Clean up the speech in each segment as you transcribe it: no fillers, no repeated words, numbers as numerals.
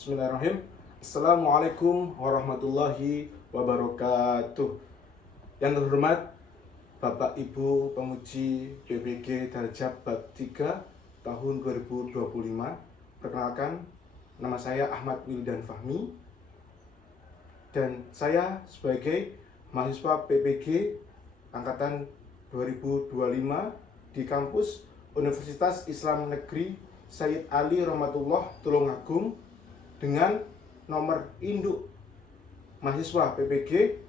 Bismillahirrahmanirrahim. Assalamualaikum warahmatullahi wabarakatuh. Yang terhormat Bapak Ibu Penguji PPG Darjab Bab 3 tahun 2025. Perkenalkan, nama saya Ahmad Wildan Fahmi dan saya sebagai mahasiswa PPG angkatan 2025 di kampus Universitas Islam Negeri Sayyid Ali Rahmatullah Tulungagung dengan nomor induk mahasiswa PPG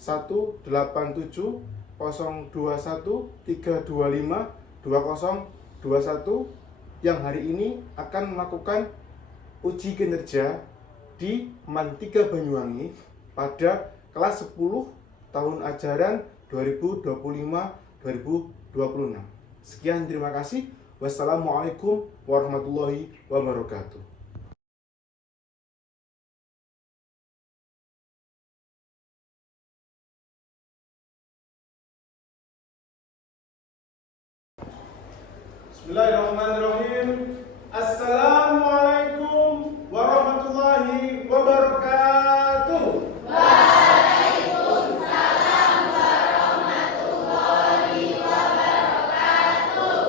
1870213252021 yang hari ini akan melakukan uji kinerja di MAN 3 Banyuwangi pada kelas 10 tahun ajaran 2025-2026. Sekian, terima kasih. Wassalamualaikum warahmatullahi wabarakatuh. Bismillahirrahmanirrahim. Assalamualaikum warahmatullahi wabarakatuh. Waalaikumsalam warahmatullahi wabarakatuh.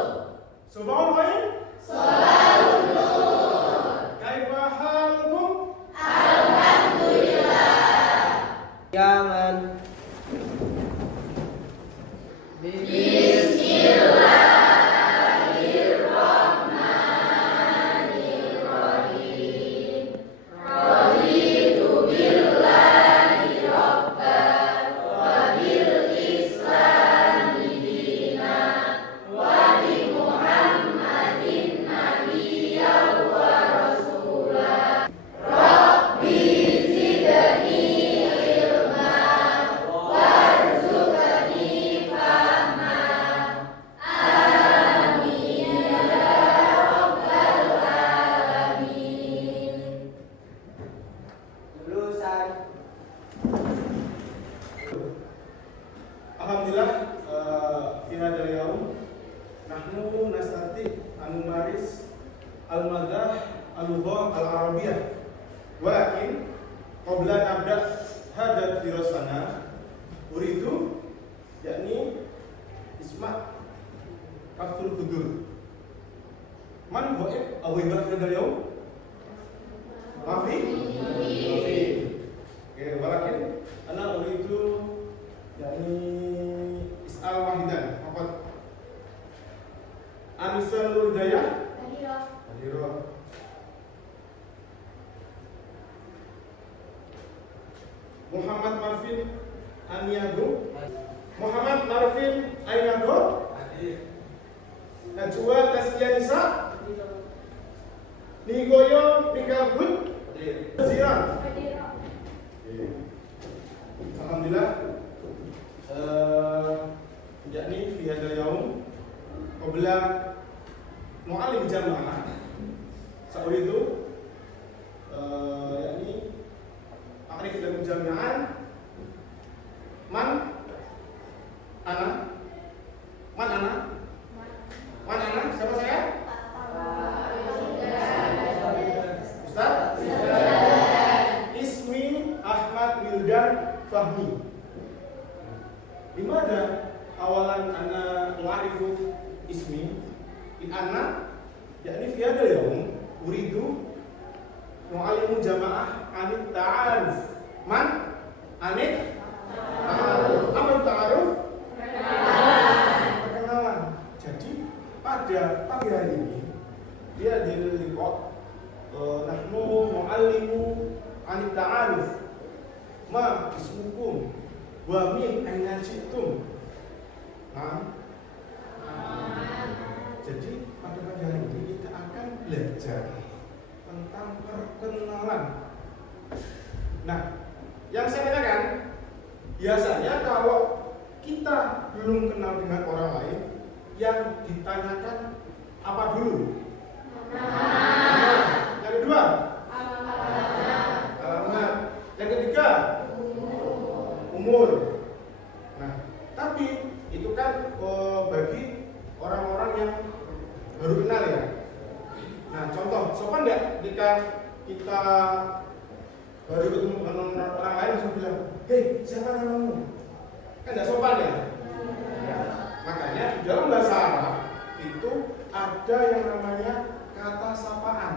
Subhanallah khair. Sholawun nur. Kaifa halukum? Alhamdulillah. Jangan Bismillahirrahmanirrahim. Raditu billahi rabban wa bil islami dinan wa bi Muhammadin nabiyyan wa rasulah. Rabbi zidni ilman warzuqni fahman. Amin ya rabbal alamin. lulusan Alhamdulillah, fi hadzal yaum nahnu nastati an numaris al-madah al-lugha al-arabiyyah. Walakin qabla nabda hadha dirasana uridu yakni isma kaful hudur. Man ghaib aw ibad fi hadzal yaum? Mafi? Mafi. Oke, walakin ana uridu yakni is'al wahidan. Apa? Anisa Nur Hidayah. Hadiro. Muhammad Marfin Aniago. Muhammad Marfin Ainago. Najwa Tasyanisa. Nigoyo Pikabut. Zira. Alhamdulillah, yakni fi hadzal yaum qabla muallim jamaah sauridu yakni a'rif lakum jami'an man ana siapa saya? Ustaz? Ismi Ahmad Wildan Fahmi. Dimana awalan ana wa'rifu ismi in anna yakni fi hadzal yaum uridu mu'allimu jamaah anit ta'aruf. Man? Anit ta'aruf. Apa itu ta'aruf? Perkenalan. Jadi pada pagi hari ini dia dilihat nahnu mu'allimu anit ta'aruf. Ma ismukum wa min aina ji'tum. Jadi pada pagi hari ini kita akan belajar tentang perkenalan. Nah, yang saya katakan, biasanya kalau kita belum kenal dengan orang lain, yang ditanyakan apa dulu? Yang kedua, alamat. Yang ketiga, umur. Nah, tapi itu kan bagi orang-orang yang baru kenal ya. Nah, contoh, sopan nggak ketika kita kita baru ketemu dengan orang lain langsung bilang, hei siapa namamu? Kan tidak sopan ya? Ya. Makanya di dalam bahasa Arab itu ada yang namanya kata sapaan.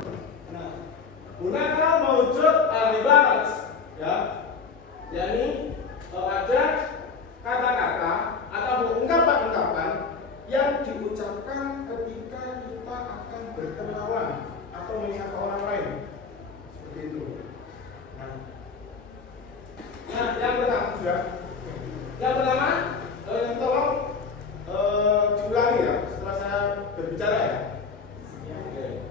Nah, hunaka mawjud al-ibarat, ya, yakni ada kata-kata atau ungkapan-ungkapan yang diucapkan ketika kita akan berkenalan atau melihat orang lain, seperti itu. Nah, yang pertama sudah. Yang pertama, tolong diulangi ya setelah saya berbicara ya. Oke.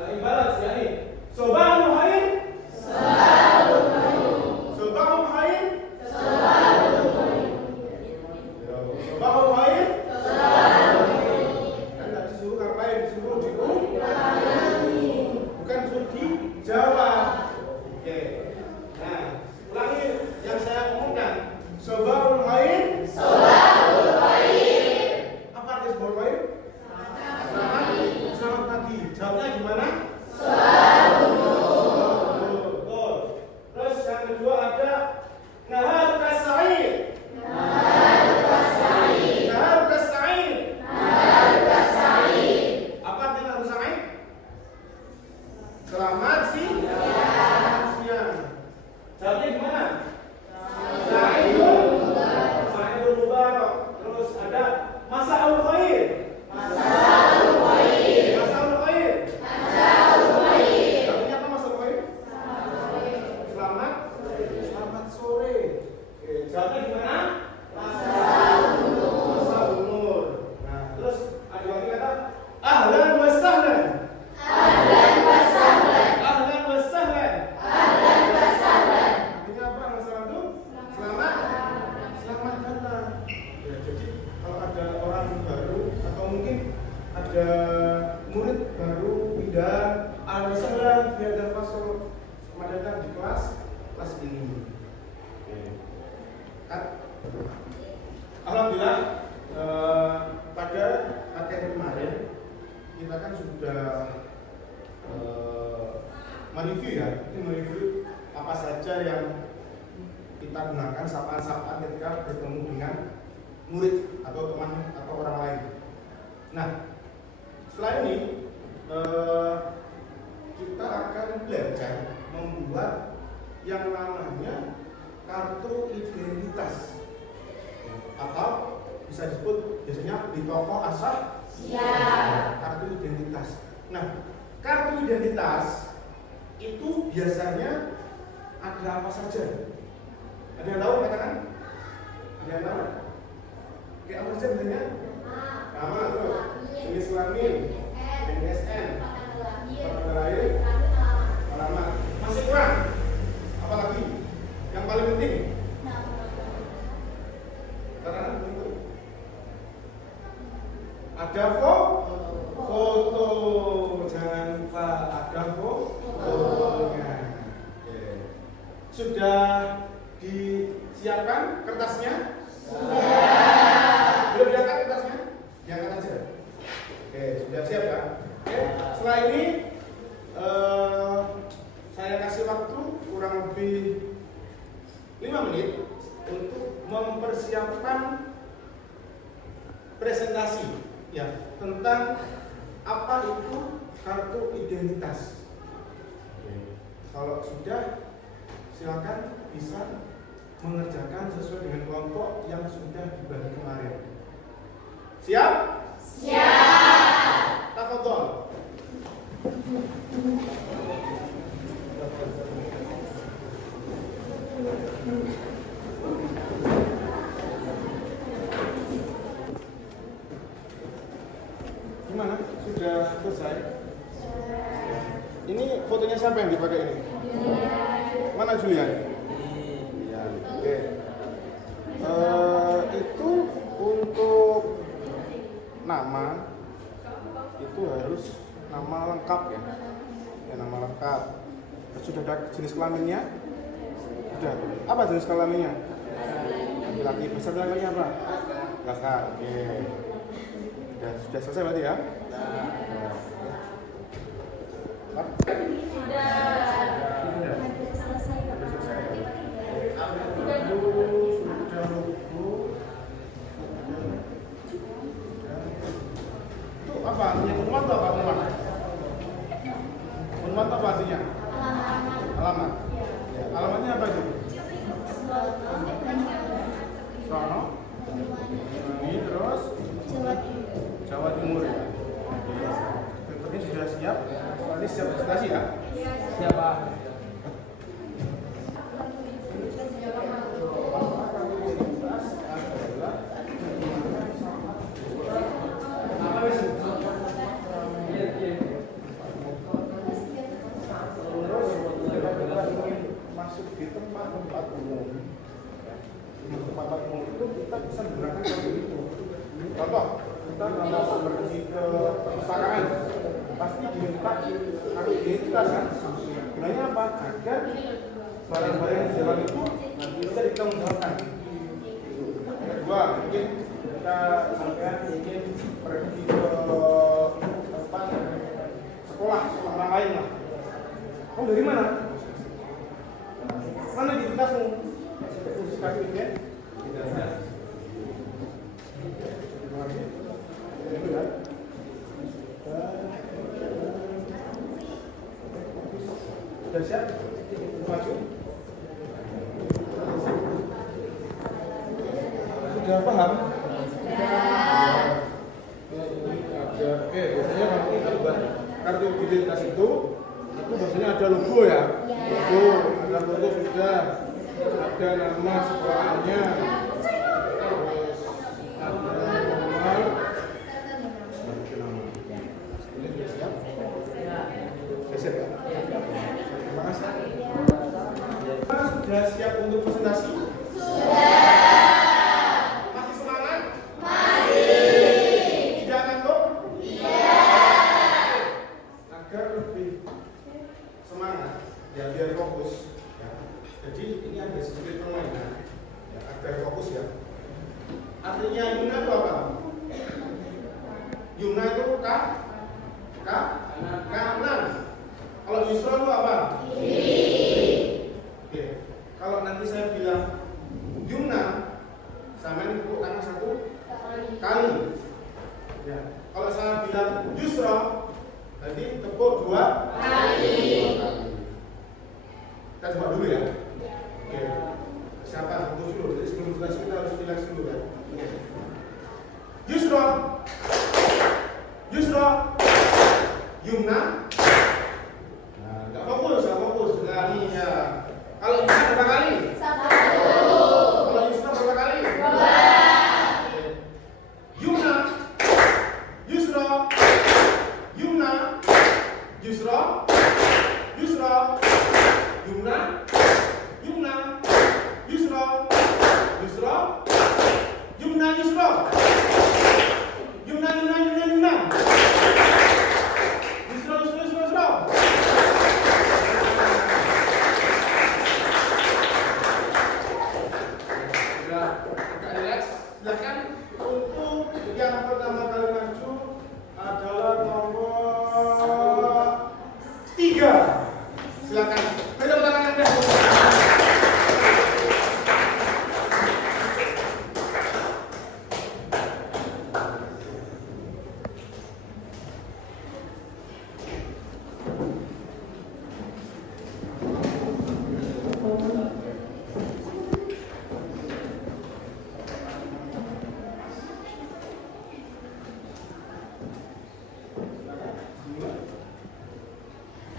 Al-ibarat yakni sobahul khair. Sobahul khair. Sobahul khair. Sobahul khair. Sobahul khair. Sobahul khair. Kan tadi disuruh ngapain? Disuruh diulangi. Bukan disuruh dijawab. Oke. Nah, ulangi yang saya omongkan. Sobahul khair. Sobahul khair. Apa arti sobahul khair? Selamat pagi. Jawabnya gimana? Betul. Terus yang kedua ada nahar kasa'id. Nahar kasa'id. Nahar kasa'id. Nahar kasa'id. Apa arti nahar kasa'id? Selamat siang. Selamat siang. Jawabnya gimana? Sa'idul mubarak. Terus ada masa'ul khair. Masa'ul khair. Masa'ul khair. Masa'ul khair. Artinya apa masa'ul khair? Selamat sore. Oke, jawabnya gimana? Masa'ul nur. Masa'ul nur. Nah, terus ada lagi kata ahlan wa sahlan. Ahlan wa sahlan. Ahlan wa sahlan. Ahlan wa sahlan. Artinya apa masalah itu? Selamat datang. Ya, jadi kalau ada orang baru atau mungkin ada murid baru pindah, alhamdulillah dia ada fasal, selamat datang di kelas ini. Oke. Alhamdulillah pada materi kemarin kita kan sudah mereview apa saja yang kita gunakan sapaan-sapaan ketika bertemu dengan murid atau teman atau orang lain. Nah, setelah ini kita akan belajar membuat yang namanya kartu identitas atau bisa disebut biasanya di toko asal kartu identitas. Nah, kartu identitas itu biasanya ada apa saja? Ada yang tahu katakan? Ada yang tahu? Oke, apa saja biasanya? Nama, terus jenis kelamin, NSN, tanggal lahir, alamat. Masih kurang? Apa lagi? Yang paling penting? Karena itu ada foto. Jangan lupa ada fotonya. Sudah disiapkan kertasnya? Sudah. Belum diangkat kertasnya? Diangkat aja. Oke, sudah siap ya? Oke, setelah ini saya kasih waktu kurang lebih 5 menit untuk mempersiapkan presentasi ya tentang apa itu kartu identitas. Oke. Kalau sudah, silakan bisa mengerjakan sesuai dengan kelompok yang sudah dibagi kemarin. Siap? Siap. Tafadhol. Gimana? Sudah selesai? Ini fotonya siapa yang dipakai ini? Mana Julian? Ya, oke. Itu untuk nama itu harus nama lengkap ya. Nama lengkap. Sudah ada jenis kelaminnya? Sudah. Apa jenis kelaminnya? Laki-laki. Besar laki-laki apa? Laki. Oke. Sudah selesai berarti ya? Sudah. apa artinya? Alamat. Ya. Alamatnya apa itu? Sono. Ini terus Jawa Timur ya. Tentunya sudah siap. Nanti siap presentasi ya? Siapa? Masuk di tempat-tempat umum. Tempat-tempat umum itu kita bisa menggunakan kode itu. Contoh, kita kalau pergi ke perpustakaan, pasti diminta kartu identitas kan? Gunanya apa? Agar barang-barang yang di dalam itu bisa ditanggungjawabkan. Yang kedua, mungkin kita sampai ingin pergi ke tempat sekolah orang lain lah. Kamu dari mana? Mana identitasmu? Fungsi kartu identitas. Sudah siap? Maju. Sudah paham? Oke, biasanya kalau buat kartu identitas itu biasanya ada logo ya. Logo, ada logo sudah, ada nama sekolahnya, terus ada nomor. Ini sudah siap? Sudah siap ya? Terima kasih. Sudah siap untuk presentasi? Masih semangat? Tidak ngantuk? Agar lebih semangat, ya biar fokus. Ya. Jadi ini ada sedikit permainan, ya, agar fokus ya. Artinya Yuna itu apa? Yuna itu kanan. Kalau Yusra itu apa? Kiri. Oke. Kalau nanti saya bilang Yuna, sampean tepuk tangan satu kali. Ya. Kalau saya bilang Yusra, nanti tepuk dua kali. Kita coba dulu ya. Oke. Siapa? Tunggu dulu. Jadi sebelum jelas kita harus relax dulu ya. Oke. Yusra, Yumna. Nah, nggak fokus. Nah, ini ya. Kalau Yumna berapa kali? 1. Kalau Yusra berapa kali? 2. Yumna, Yusra, Yumna, Yusra, Yumna, Yusra, Yumna, Yusra. Yumna. Yusra. Sudah agak relax. Silakan untuk yang pertama kali maju adalah nomor 3. Silakan. Beda tangan Anda.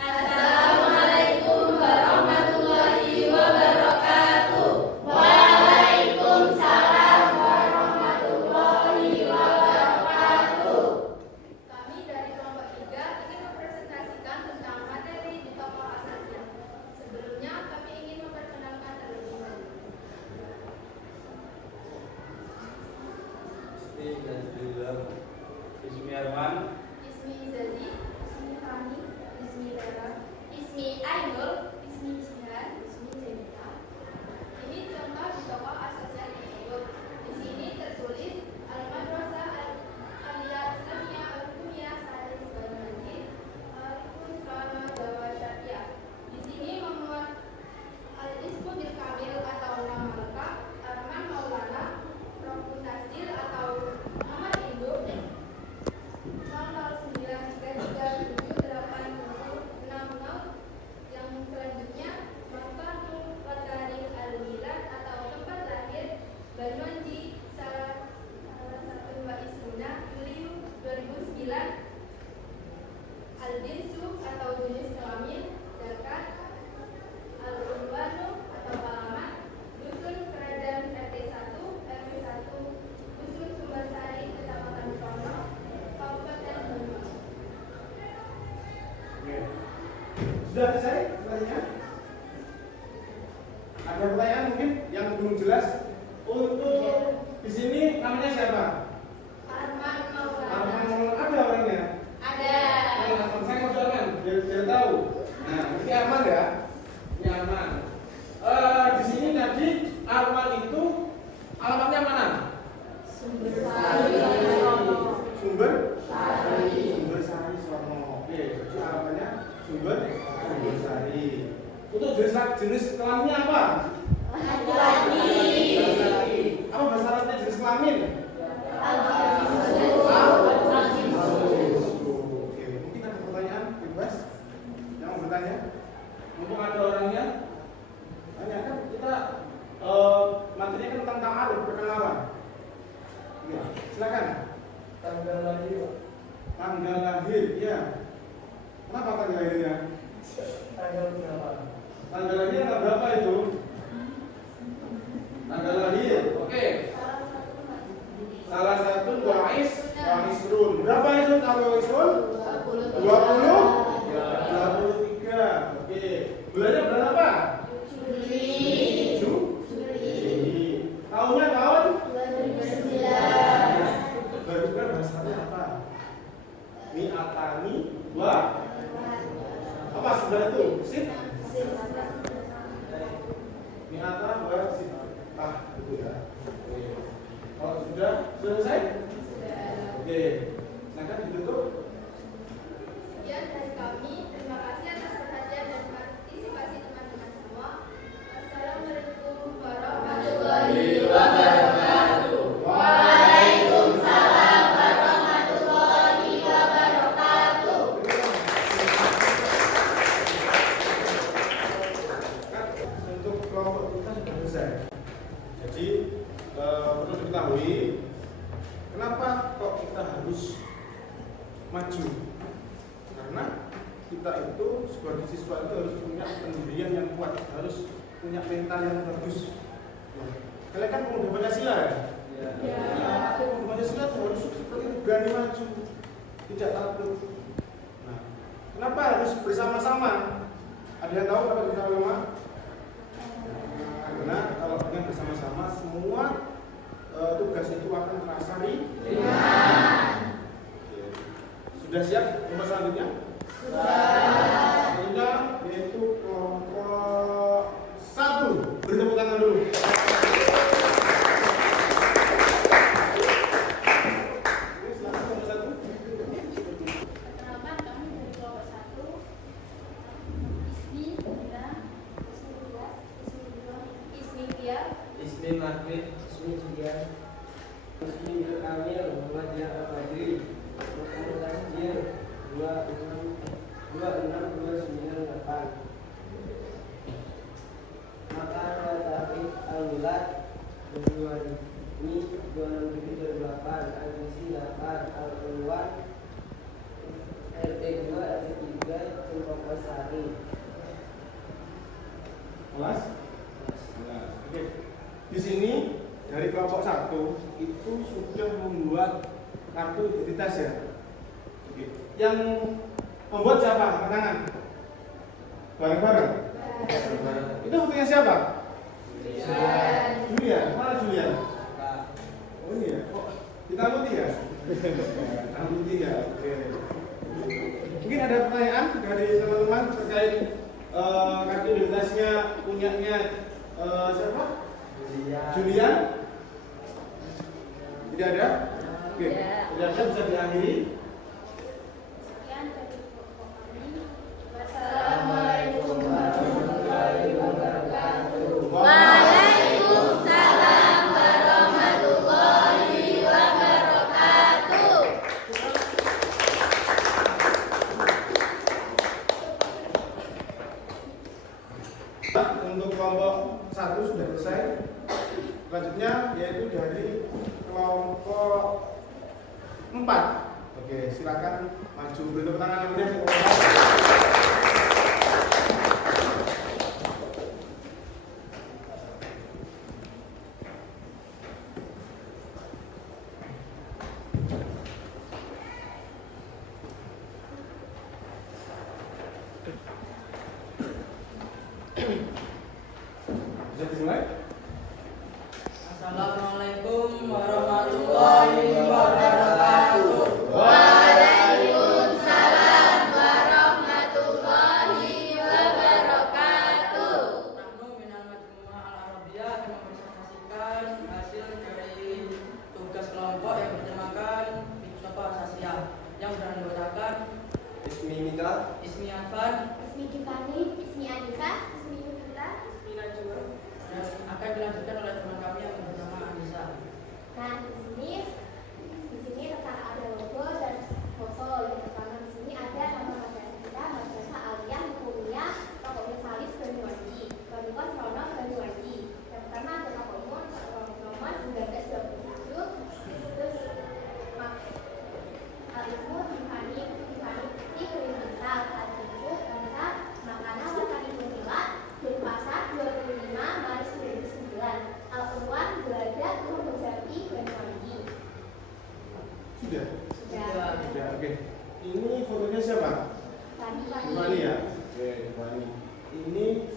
Assalamualaikum warahmatullahi wabarakatuh. Waalaikumsalam warahmatullahi wabarakatuh. Kami dari kelompok 3 ingin mempresentasikan tentang materi di tokoh Asasia. Sebelumnya kami ingin memperkenalkan terlebih dahulu. Ismi Arman. Ismi Zazi, Ismi Fahmi, Ismi Dara, Ismi Ainul, Ismi Jihan, Ismi Jenita. Ini contoh di tokoh Asasia tersebut. Di sini tertulis Al-Madrasah Al-Aliyah Islamiyah Al-Hukumiyah Sa'id Banyuwangi Al-Ikun Selama Jawa Syariah. Di sini memuat Al-Ismu Bil Kamil atau nama lengkap Arman Maulana Profun Tasdil atau Muhammad Induk. Contoh pertanyaannya? Ada pertanyaan mungkin yang belum jelas? Untuk di sini namanya siapa? Arman Maulana. Arman Maulana, ada orangnya? Ada. Saya mau Arman, biar tahu. Nah, ini Arman ya? Ini Arman. Di sini tadi Arman itu alamatnya mana? Sumber Sari. Sumber Sari Sono. Oke, jadi alamatnya Sumber Sari. Untuk jenis kelaminnya apa? Laki-laki. Apa bahasa Arabnya jenis kelamin? Oke, mungkin ada pertanyaan bebas yang mau bertanya? Mumpung ada orangnya, tanya kan kita materinya kan tentang ta'aruf, perkenalan. Ya, silakan. Tanggal lahir. Tanggal lahir, ya. Kenapa tanggal lahirnya? Tanggal berapa? Tanggal lahir tanggal berapa itu? Tanggal lahir, oke. Salah satu Waisrun. Berapa itu tanggal Waisrun? 23. Oke. Bulannya bulan apa? Juli. Tahunnya tahun? 2009 bahasanya apa? Mi'atani wa apa sebenarnya itu? Sit? Mi'ata wa sittah itu ya. Oke. Kalau sudah selesai? Oke. Silakan ditutup. Sekian dari kami. Terima kasih atas perhatian dan partisipasi teman-teman semua. Assalamualaikum warahmatullahi wabarakatuh. Waalaikumsalam warahmatullahi wabarakatuh. Untuk kelompok kita sudah selesai. Jadi perlu diketahui kenapa kok kita harus maju? Karena kita itu sebagai siswa itu harus punya pendirian yang kuat, harus punya mental yang bagus. Nah, kalian kan pemuda Pancasila ya? Ya. Pemuda Pancasila itu harus seperti itu, berani maju, tidak takut. Nah, kenapa harus bersama-sama? Ada yang tahu kenapa bersama-sama? Karena kalau dengan bersama-sama semua tugas itu akan terasa ringan. Sudah siap nomor selanjutnya? Selanjutnya yaitu kelompok 1. Beri tepuk tangan dulu. Ini silakan nomor 1. Perkenalkan kami dari kelompok 1. Ismi Nina, Ismi Dias, Ismi Dua, Ismi Tia, Ismi Mahmud, Ismi Julian, Ismi Kamil, Muhammad Al-Fadri, Muhammad Tasjil, 26298. Maka Taufik Al-Milad, Ini 2728, Al-Bisi 8, Al-Ulwan, RT 2, RT 3, Cempaka Sari. Kelas? Oke. Di sini dari kelompok 1 itu sudah membuat kartu identitas ya. Oke. Yang membuat siapa? Angkat tangan. Bareng-bareng. Itu fotonya siapa? Julian. Mana Julian? Oh iya. Kok kita putih ya? Kita putih ya. Oke. Mungkin ada pertanyaan dari teman-teman terkait kartu identitasnya punyanya siapa? Julian? Tidak ada? Oke. Tidak ada, bisa diakhiri. sekian dari kelompok kami. Assalamualaikum warahmatullahi wabarakatuh. Waalaikumsalam warahmatullahi wabarakatuh. Untuk kelompok 1 sudah selesai. Selanjutnya yaitu dari kelompok 4. Oke, silakan maju, beri tepuk tangan yang meriah.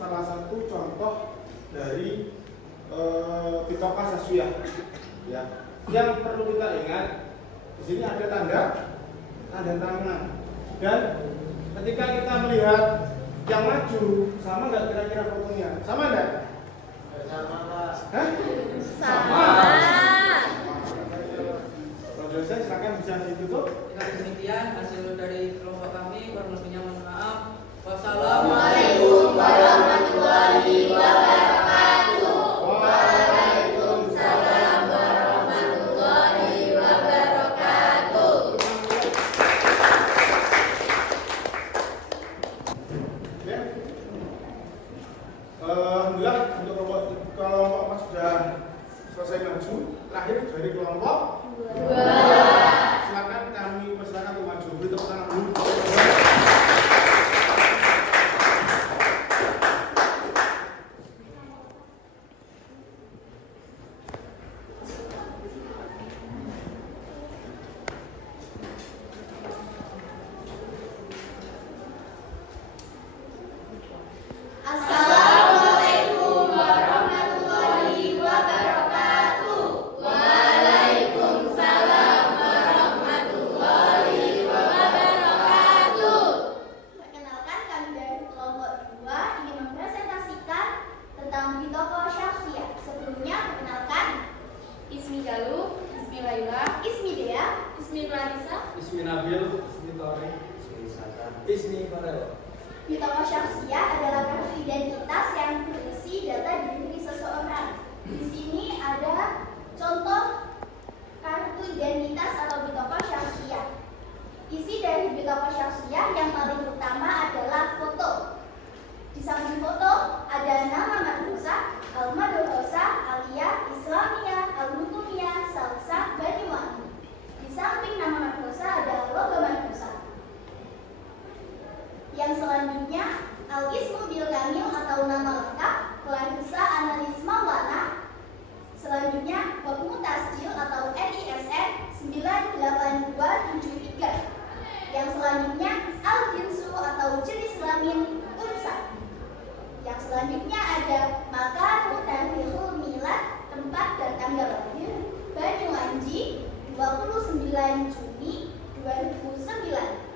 salah satu contoh dari Bitoqah Syakhsiyah. Ya. Yang perlu kita ingat, di sini ada tanda tangan. Dan ketika kita melihat yang maju, sama nggak kira-kira fotonya? Sama nggak? Sama Pak. Hah? Sama. Kalau selesai silakan bisa ditutup. Dengan demikian hasil dari kelompok kami, kurang lebihnya mohon maaf. Wassalamualaikum warahmatullahi wabarakatuh. Waalaikumsalam warahmatullahi wabarakatuh. Ya. Alhamdulillah untuk kelompok Mas sudah selesai maju. Terakhir dari kelompok 2. Silakan kami persilakan untuk maju. Beri tepuk tangan dulu. Assalamualaikum warahmatullahi wabarakatuh. Waalaikumsalam warahmatullahi wabarakatuh. Perkenalkan, kami dari kelompok 2 ingin mempresentasikan tentang Bitoqah Syakhsiyah. Sebelumnya perkenalkan, Ismi Galuh, Ismi Laila, Ismi Dea, Ismi Clarissa, Ismi Nabil, Ismi Torik, Ismi Satan, Ismi Farel. Bitoqah Syakhsiyah adalah kartu identitas yang berisi data diri seseorang. Di sini ada contoh kartu identitas atau Bitoqah Syakhsiyah. Isi dari Bitoqah Syakhsiyah yang paling utama adalah foto. Di samping foto ada nama madrasah, Al-Madrasah Aliyah Islamiyah Al-Hukumiyah Salsa Banyuwangi. Di samping nama madrasah ada logo madrasah. Yang selanjutnya, Al-Ismu Bil Kamil atau nama lengkap, Clarissa Analis Maulana. Selanjutnya, Hukmu Tasjil atau NISN 98273. Yang selanjutnya, Al-Jinsu atau jenis kelamin unsa. Yang selanjutnya ada Makanu Tarikhul Milad, tempat dan tanggal lahir, Banyuwangi, 29 Juni 2009.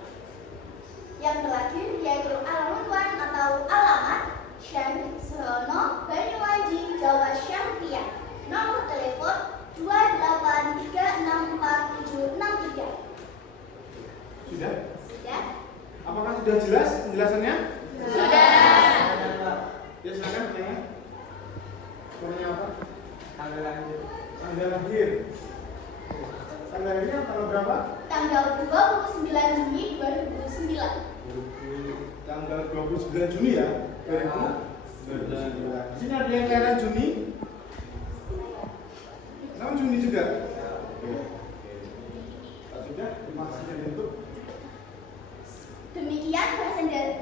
Yang terakhir yaitu Al-Unwan atau alamat Syarif Serono, Banyuwangi, Jawa Syariah. Nomor telepon 2836473. Sudah? Sudah? Apakah sudah jelas penjelasannya? Sudah. Ya silakan tanya. Namanya apa? Tanggal lahir. Tanggal lahir. Tanggal lahirnya tanggal berapa? Tanggal 29 Juni 2009. Tanggal 29 Juni ya? 2009. Di sini ada yang kelahiran Juni? Sama Juni juga? Oke. Sudah, terima kasih dari itu. Demikian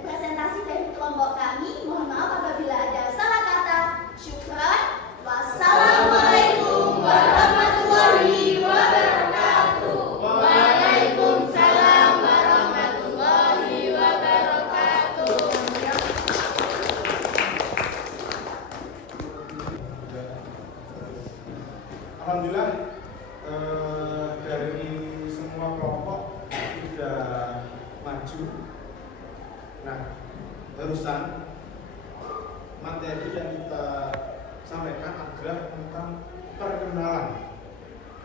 presentasi dari kelompok kami. Mohon maaf apabila ada salah kata. Syukran. Wassalamualaikum warahmatullahi wabarakatuh. Waalaikumsalam warahmatullahi wabarakatuh. Alhamdulillah dari semua kelompok sudah maju. Nah, barusan materi yang kita sampaikan adalah tentang perkenalan.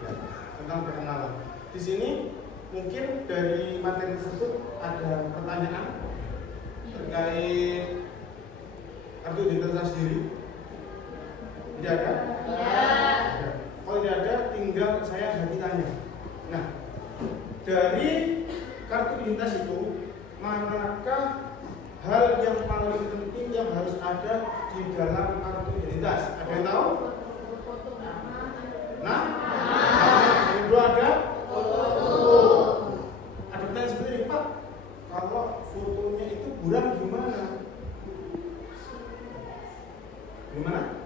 Ya, tentang perkenalan. Di sini mungkin dari materi tersebut ada pertanyaan terkait kartu identitas diri. Tidak ada? Ada. Kalau tidak ada, tinggal saya hanya tanya. Nah, dari kartu identitas itu, manakah hal yang paling penting yang harus ada di dalam kartu identitas? Ada yang tahu? Nah, yang kedua ada foto. Ada pertanyaan seperti ini, Pak. Kalau fotonya itu buram gimana? Gimana?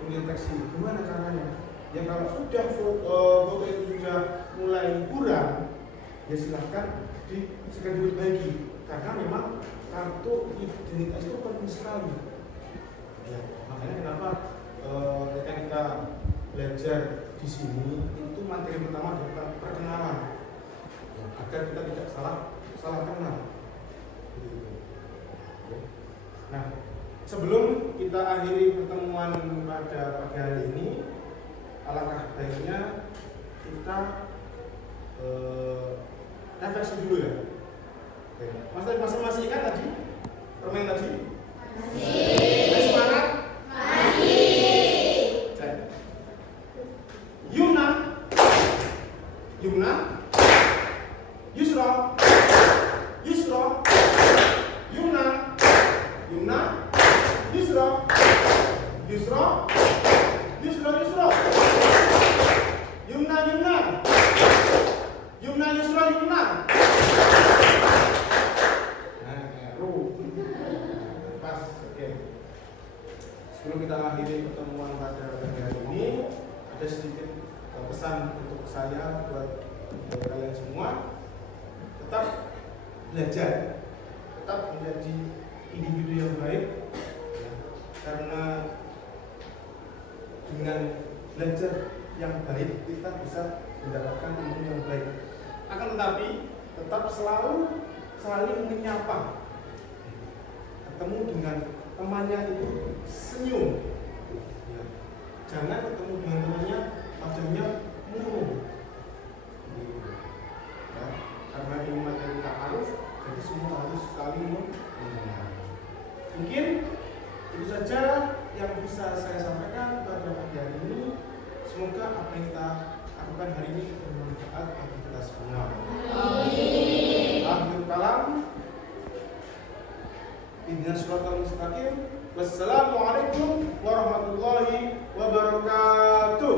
Mendeteksi gimana caranya? Ya kalau sudah foto itu sudah mulai kurang, ya silahkan diperbaiki karena memang kartu identitas itu penting sekali. Ya, makanya kenapa ketika kita belajar di sini itu materi pertama adalah perkenalan, ya, agar kita tidak salah kenal. Nah, sebelum kita akhiri pertemuan pada pagi hari ini, alangkah baiknya kita refleksi dulu ya. Masih ingat tadi permainan tadi? Masih semangat? Masih. Cek. Yumna, Yusra, Yumna, Yusra, Yumna, Yusra. Pas, oke. Sebelum kita akhiri pertemuan pada hari ini, ada sedikit pesan untuk saya buat kalian semua. Tetap belajar, tetap menjadi individu yang baik, ya, karena dengan belajar yang baik kita bisa mendapatkan ilmu yang baik. Akan tetapi tetap selalu saling menyapa. Ketemu dengan temannya itu senyum, ya. Jangan ketemu dengan temannya wajahnya murung, ya. Karena ini materi ta'aruf, jadi semua harus saling mengenal. Mungkin itu saja yang bisa saya sampaikan pada pagi hari ini. Semoga apa yang kita lakukan hari ini bermanfaat bagi kita semua. Akhir kalam. Ihdinas siratal mustaqim. Wassalamualaikum warahmatullahi wabarakatuh.